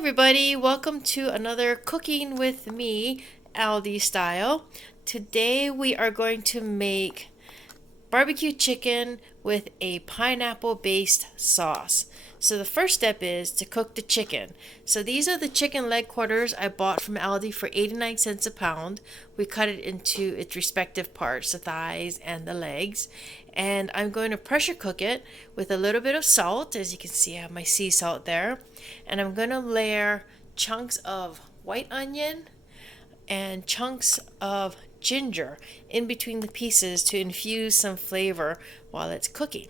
everybody, welcome to another Cooking with Me, ALDI style. Today we are going to make barbecue chicken with a pineapple based sauce. So the first step is to cook the chicken. So these are the chicken leg quarters I bought from Aldi for 89 cents a pound. We cut it into its respective parts, the thighs and the legs. And I'm going to pressure cook it with a little bit of salt. As you can see, I have my sea salt there. And I'm going to layer chunks of white onion and chunks of ginger in between the pieces to infuse some flavor while it's cooking.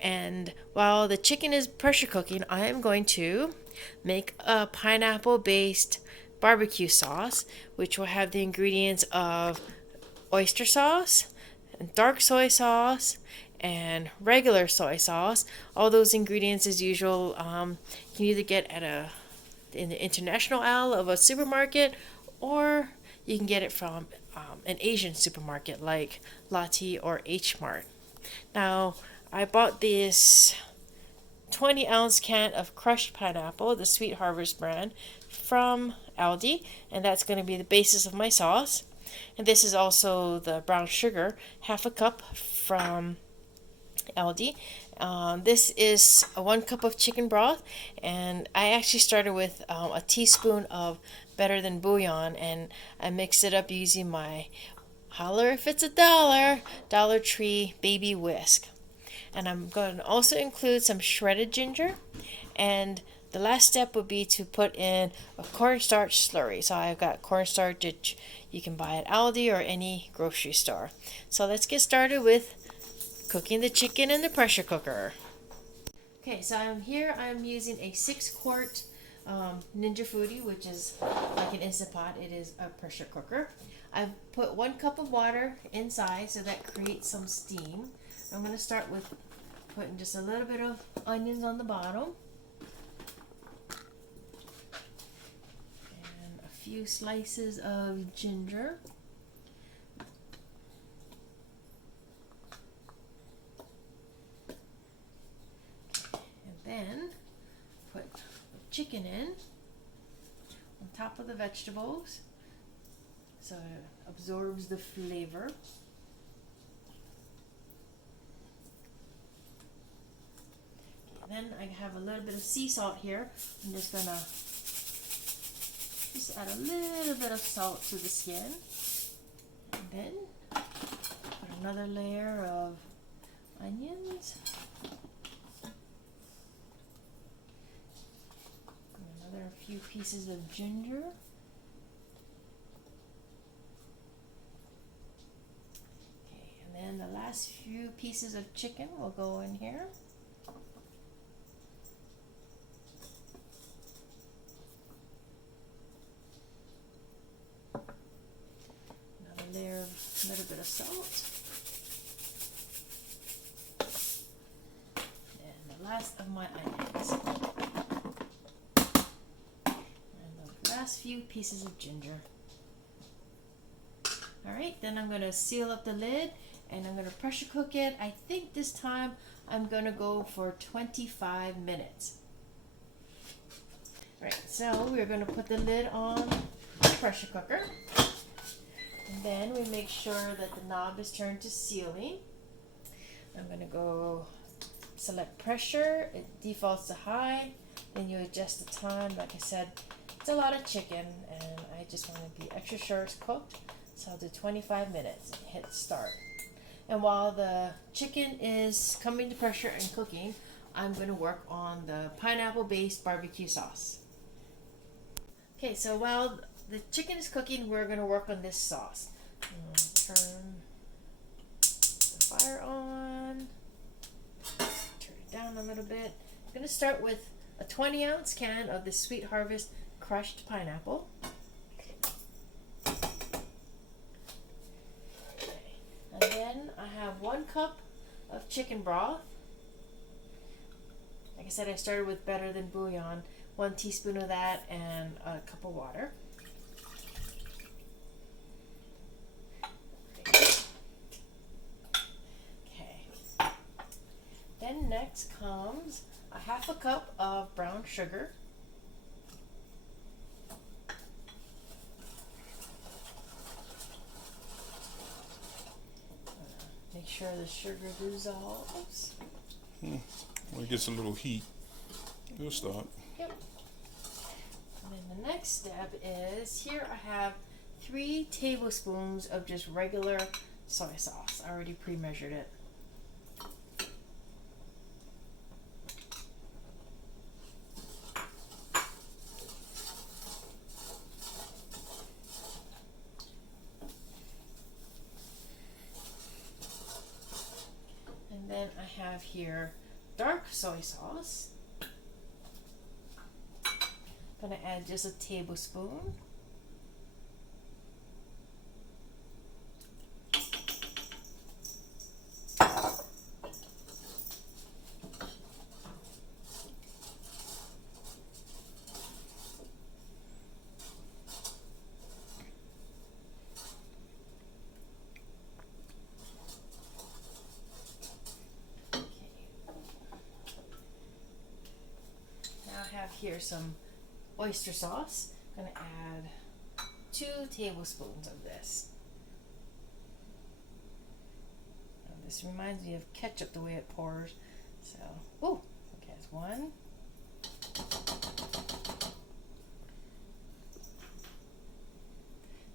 And while the chicken is pressure cooking, I am going to make a pineapple based barbecue sauce, which will have the ingredients of oyster sauce, and dark soy sauce, and regular soy sauce. All those ingredients, as usual, you can either get in the international aisle of a supermarket, or you can get it from an Asian supermarket like Lati or H Mart. Now, I bought this 20-ounce can of crushed pineapple, the Sweet Harvest brand, from Aldi, and that's going to be the basis of my sauce. And this is also the brown sugar, half a cup from Aldi. This is 1 cup of chicken broth, and I actually started with a teaspoon of better than bouillon, and I mixed it up using my holler if it's a Dollar Tree baby whisk. And I'm going to also include some shredded ginger, and the last step would be to put in a cornstarch slurry. So I've got cornstarch that you can buy at Aldi or any grocery store. So let's get started with cooking the chicken in the pressure cooker. Okay, so I'm using a 6-quart Ninja Foodi, which is like an Instant Pot. It is a pressure cooker. I've put 1 cup of water inside, so that creates some steam. I'm going to start with putting just a little bit of onions on the bottom. And a few slices of ginger. And then put the chicken in on top of the vegetables so it absorbs the flavor. Then I have a little bit of sea salt here. I'm just gonna add a little bit of salt to the skin, and then put another layer of onions, and another few pieces of ginger, okay, and then the last few pieces of chicken will go in here. Layer of a little bit of salt, and the last of my onions, and the last few pieces of ginger. Alright, then I'm going to seal up the lid and I'm going to pressure cook it. I think this time I'm going to go for 25 minutes. Alright, so we're going to put the lid on the pressure cooker. And then we make sure that the knob is turned to sealing. I'm going to go select pressure. It defaults to high. Then you adjust the time. Like I said, it's a lot of chicken and I just want to be extra sure it's cooked. So I'll do 25 minutes and hit start. And while the chicken is coming to pressure and cooking, I'm going to work on the pineapple based barbecue sauce. Okay, so while the chicken is cooking, we're going to work on this sauce. Turn the fire on, turn it down a little bit. I'm going to start with a 20-ounce can of the Sweet Harvest crushed pineapple. Okay. And then I have 1 cup of chicken broth. Like I said, I started with better than bouillon. 1 teaspoon of that and a cup of water. Then next comes a 1/2 cup of brown sugar. sure the sugar dissolves. When it gets a little heat, it'll start. Yep. And then the next step is, here I have 3 tablespoons of just regular soy sauce. I already pre-measured it. And then I have here dark soy sauce. I'm going to add just a tablespoon. I have here some oyster sauce. I'm going to add 2 tablespoons of this. Now this reminds me of ketchup the way it pours. So, okay, it's 1.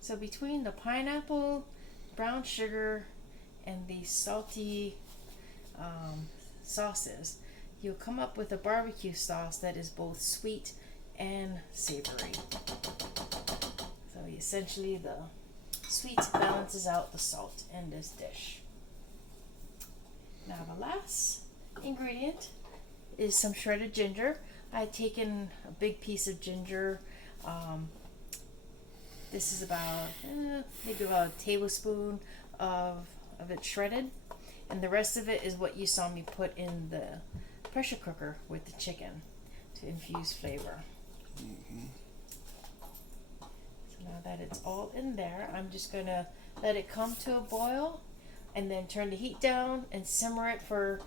So between the pineapple, brown sugar, and the salty sauces, you'll come up with a barbecue sauce that is both sweet and savory. So essentially the sweet balances out the salt in this dish. Now the last ingredient is some shredded ginger. I've taken a big piece of ginger. This is about maybe about a tablespoon of it shredded, and the rest of it is what you saw me put in the pressure cooker with the chicken to infuse flavor. So now that it's all in there, I'm just gonna let it come to a boil and then turn the heat down and simmer it for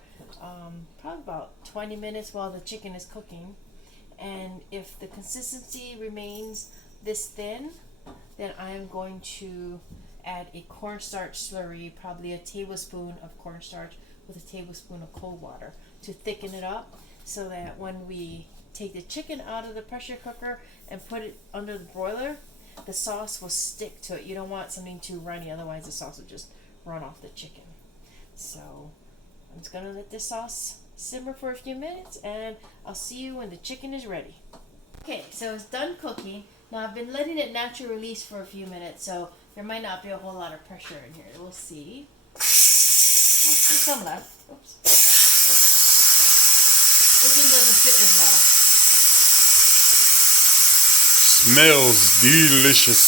probably about 20 minutes while the chicken is cooking. And if the consistency remains this thin, then I am going to add a cornstarch slurry, probably a tablespoon of cornstarch with a tablespoon of cold water to thicken it up, so that when we take the chicken out of the pressure cooker and put it under the broiler, the sauce will stick to it. You don't want something too runny, otherwise the sauce will just run off the chicken. So I'm just going to let this sauce simmer for a few minutes, and I'll see you when the chicken is ready. Okay, so it's done cooking. Now I've been letting it naturally release for a few minutes, so there might not be a whole lot of pressure in here. We'll see. Oh, there's some left. Oops. This one doesn't fit as well. Smells delicious.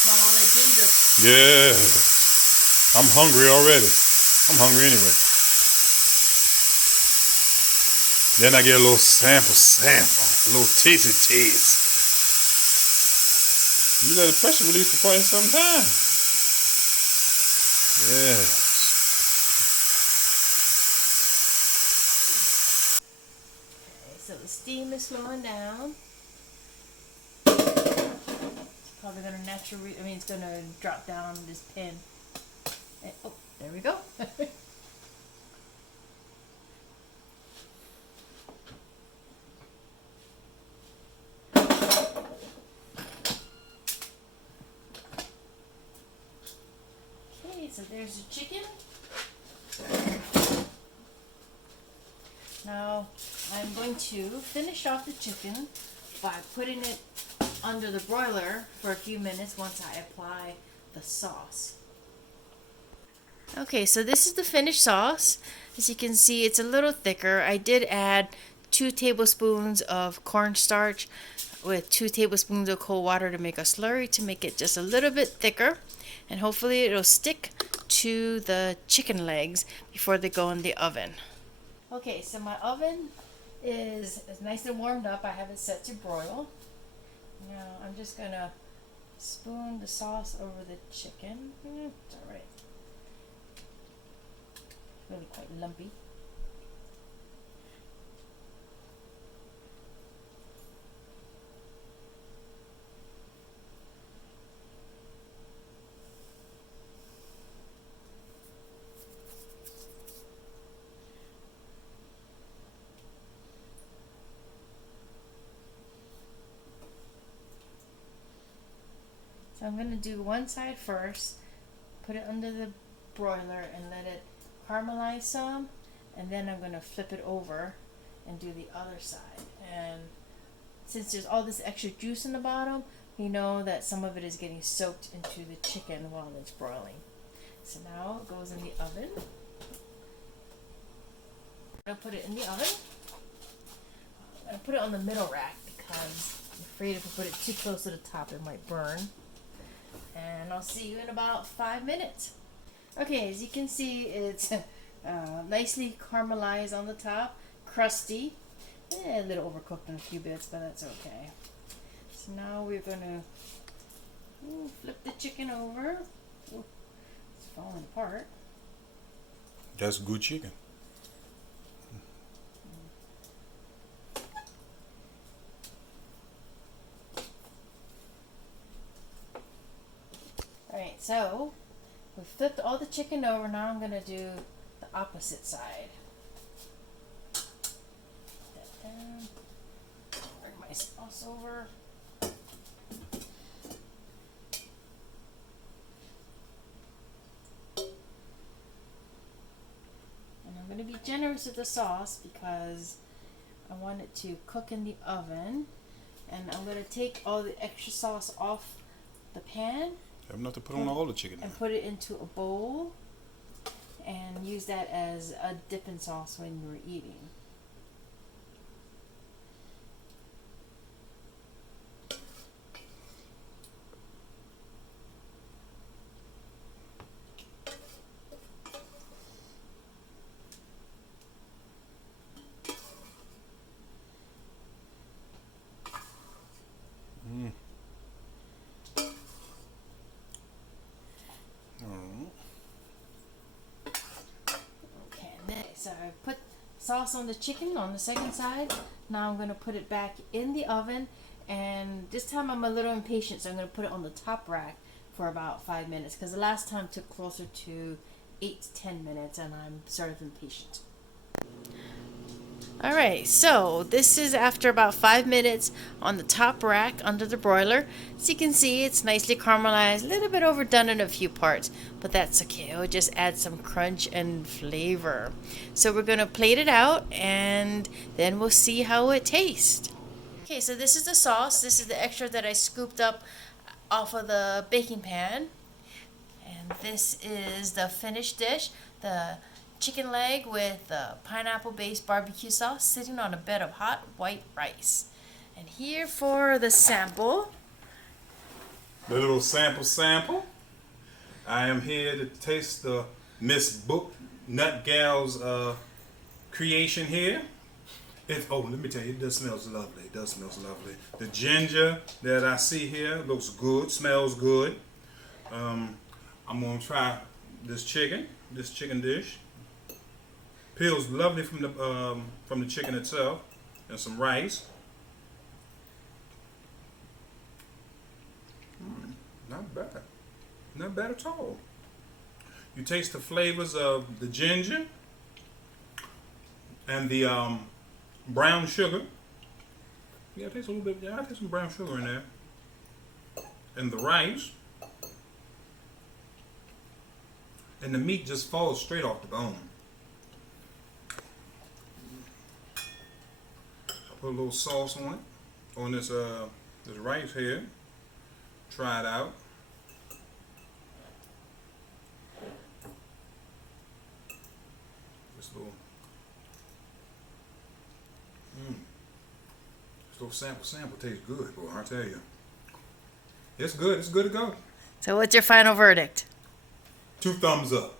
Smell all that ginger. Yeah. I'm hungry already. I'm hungry anyway. Then I get a little sample, a little tasty taste. You let the pressure release for quite some time. Yeah. Okay, so the steam is slowing down. It's probably going to naturally, it's going to drop down this pan. And, oh, there we go. So there's the chicken. Now I'm going to finish off the chicken by putting it under the broiler for a few minutes once I apply the sauce. Okay, so this is the finished sauce. As you can see, it's a little thicker. I did add 2 tablespoons of cornstarch with 2 tablespoons of cold water to make a slurry to make it just a little bit thicker. And hopefully it'll stick to the chicken legs before they go in the oven. Okay, so my oven is nice and warmed up. I have it set to broil. Now I'm just going to spoon the sauce over the chicken. It's alright. Really quite lumpy. So I'm going to do one side first, put it under the broiler and let it caramelize some, and then I'm going to flip it over and do the other side. And since there's all this extra juice in the bottom, we know that some of it is getting soaked into the chicken while it's broiling. So now it goes in the oven. I'm going to put it in the oven. I'm going to put it on the middle rack because I'm afraid if I put it too close to the top it might burn. And I'll see you in about 5 minutes. Okay, as you can see, it's nicely caramelized on the top, crusty, a little overcooked in a few bits, but that's okay. So now we're going to flip the chicken over. Ooh, it's falling apart. That's good chicken. Alright, so we flipped all the chicken over. Now I'm going to do the opposite side. Put that down. Bring my sauce over. And I'm going to be generous with the sauce because I want it to cook in the oven. And I'm going to take all the extra sauce off the pan. Have enough to put on all the chicken. And put it into a bowl and use that as a dipping sauce when you're eating. So I put sauce on the chicken on the second side. Now I'm going to put it back in the oven, and this time I'm a little impatient, so I'm going to put it on the top rack for about 5 minutes because the last time took closer to 8 to 10 minutes and I'm sort of impatient. Alright, so this is after about 5 minutes on the top rack under the broiler. As you can see, it's nicely caramelized, a little bit overdone in a few parts, but that's okay. It'll just add some crunch and flavor. So we're going to plate it out and then we'll see how it tastes. Okay, so this is the sauce. This is the extra that I scooped up off of the baking pan. And this is the finished dish. The chicken leg with pineapple-based barbecue sauce sitting on a bed of hot white rice. And here for the sample. The little sample. I am here to taste the Miss Book Nut Gal's creation here. Let me tell you, it does smells lovely. It does smells lovely. The ginger that I see here looks good, smells good. I'm gonna try this chicken dish. Peels lovely from the chicken itself, and some rice. Not bad at all. You taste the flavors of the ginger and the brown sugar. Yeah, I taste a little bit. Yeah, I taste some brown sugar in there, and the rice, and the meat just falls straight off the bone. Put a little sauce on it, on this rice here. Try it out. This little sample tastes good, boy. I tell you, it's good. It's good to go. So what's your final verdict? 2 thumbs up.